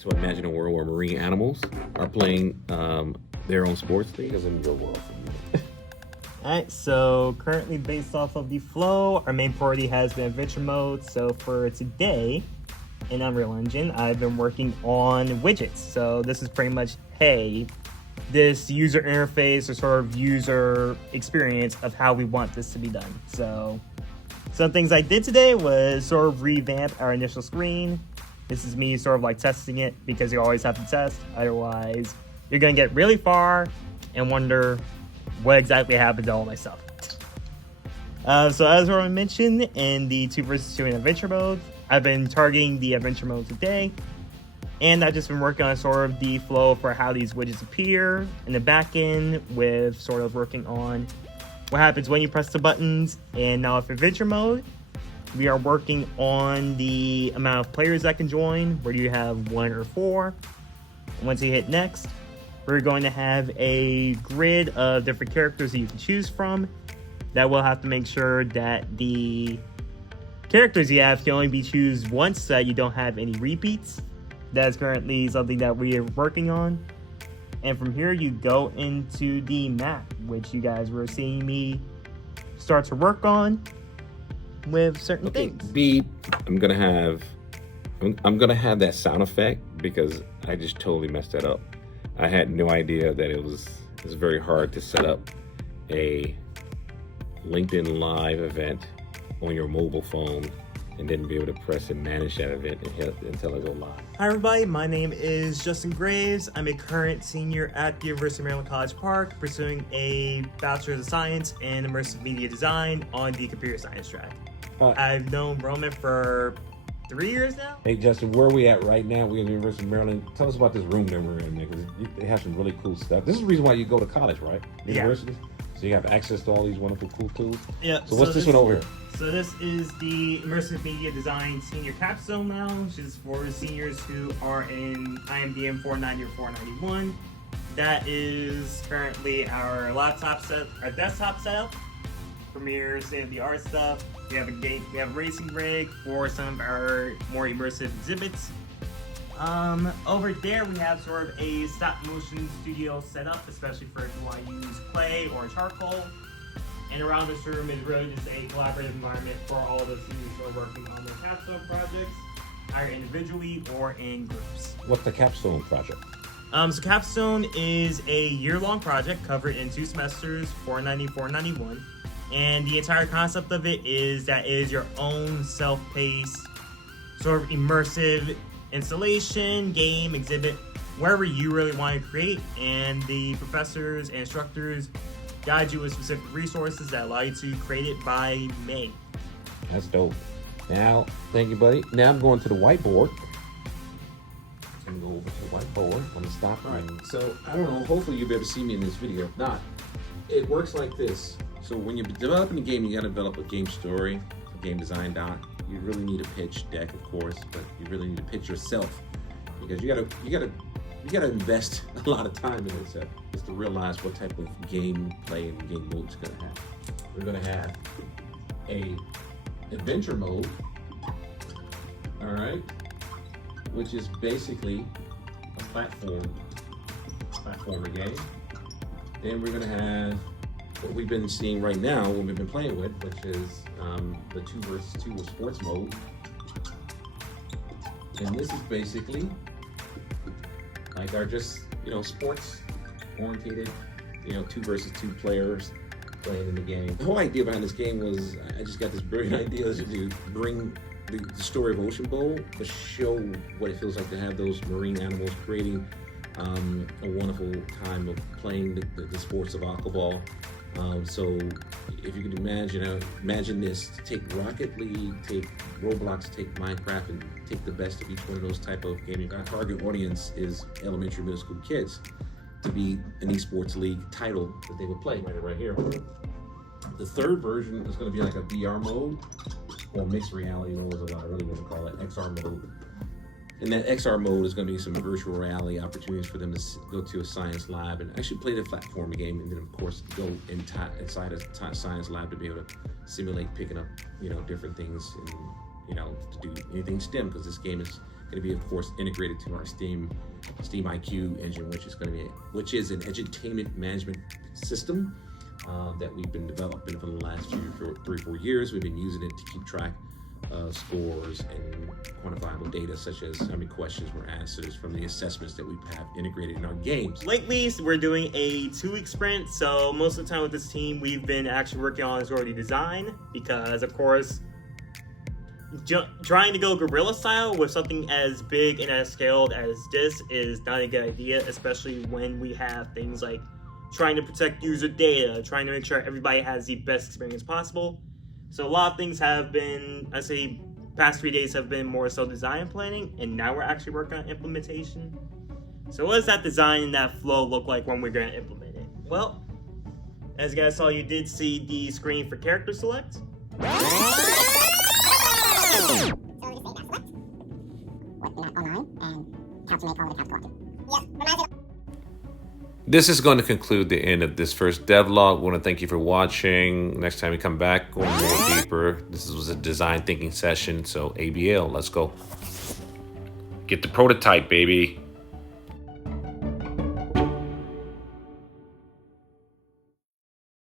So imagine a world where marine animals are playing their own sports league as in your world. Alright, so currently based off of the flow, our main priority has been adventure mode. So for today in Unreal Engine, I've been working on widgets. So this is pretty much, hey, this user interface or sort of user experience of how we want this to be done. So some things I did today was sort of revamp our initial screen. This is me sort of like testing it because you always have to test. Otherwise, you're going to get really far and wonder what exactly happened to all my stuff. So as already mentioned, in the 2 vs 2 in adventure mode, I've been targeting the adventure mode today. And I've just been working on sort of the flow for how these widgets appear in the back end, with sort of working on what happens when you press the buttons. And now for adventure mode, we are working on the amount of players that can join, whether you have 1 or 4. And once you hit next, we're going to have a grid of different characters that you can choose from. That will have to make sure that the characters you have can only be chosen once, so that you don't have any repeats. That's currently something that we are working on. And from here, you go into the map, which you guys were seeing me start to work on with certain things. Beep. I'm gonna have that sound effect because I just totally messed that up. I had no idea that it was very hard to set up a LinkedIn Live event on your mobile phone and then be able to press and manage that event until I go live. Hi everybody, my name is Justin Graves. I'm a current senior at the University of Maryland College Park, pursuing a Bachelor of Science in Immersive Media Design on the computer science track. I've known Roman for 3 years now. Hey Justin, where are we at right now? We're in the University of Maryland. Tell us about this room that we're in, because they have some really cool stuff. This is the reason why you go to college, right? University? Yeah. So you have access to all these wonderful cool tools? Yeah. So what's this one over here? So this is the Immersive Media Design Senior Capstone Lounge. This is for seniors who are in IMDM 490 or 491. That is currently our desktop setup. Premiere state-of-the-art stuff. We have a racing rig for some of our more immersive exhibits. Over there we have sort of a stop motion studio setup, especially for if you want to use clay or charcoal. And around this room is really just a collaborative environment for all the students who are working on their capstone projects, either individually or in groups. What's the capstone project? So capstone is a year-long project covered in 2 semesters, 490, 491. And the entire concept of it is that it is your own self-paced, sort of immersive installation, game, exhibit, wherever you really want to create. And the professors and instructors guide you with specific resources that allow you to create it by May. That's dope. Now, thank you, buddy. Now I'm going to the whiteboard. I'm going to go over to the whiteboard. I'm going to stop. All right, so I don't know, hopefully you'll be able to see me in this video. If not, it works like this. So when you're developing a game, you got to develop a game story, a game design doc. You really need a pitch deck, of course, but you really need to pitch yourself, because you gotta invest a lot of time in it, just to realize what type of game play and game mode it's gonna have. We're gonna have a adventure mode, all right, which is basically a platformer game. Then we're gonna have what we've been seeing right now, what we've been playing with, which is the 2 vs 2 sports mode. And this is basically like our just, sports oriented, 2 vs 2 players playing in the game. The whole idea behind this game was, I just got this brilliant idea to bring the story of Ocean Bowl, to show what it feels like to have those marine animals, creating a wonderful time of playing the sports of AquaBall. So if you can imagine this, take Rocket League, take Roblox, take Minecraft, and take the best of each one of those type of gaming. Our target audience is elementary, middle school kids, to be an esports league title that they would play right here. The third version is going to be like a VR mode, or mixed reality mode is what I really want to call it, XR mode. In that XR mode is going to be some virtual reality opportunities for them to go to a science lab and actually play the platform game, and then of course go inside a science lab to be able to simulate picking up, different things, and to do anything STEM, because this game is going to be, of course, integrated to our Steam IQ engine, which is an edutainment management system that we've been developing for the last 3-4 years. We've been using it to keep track of scores and quantifiable data, such as how many questions were answered from the assessments that we have integrated in our games. Lately, we're doing a 2-week sprint, so most of the time with this team, we've been actually working on already design, because, of course, trying to go guerrilla style with something as big and as scaled as this is not a good idea, especially when we have things like trying to protect user data, trying to make sure everybody has the best experience possible. So a lot of things have been, I say, past 3 days have been more so design planning, and now we're actually working on implementation. So what does that design and that flow look like when we're going to implement it? Well, as you guys saw, you did see the screen for character select. This is going to conclude the end of this first devlog. I want to thank you for watching. Next time we come back, going more deeper. This was a design thinking session, so ABL, let's go. Get the prototype, baby.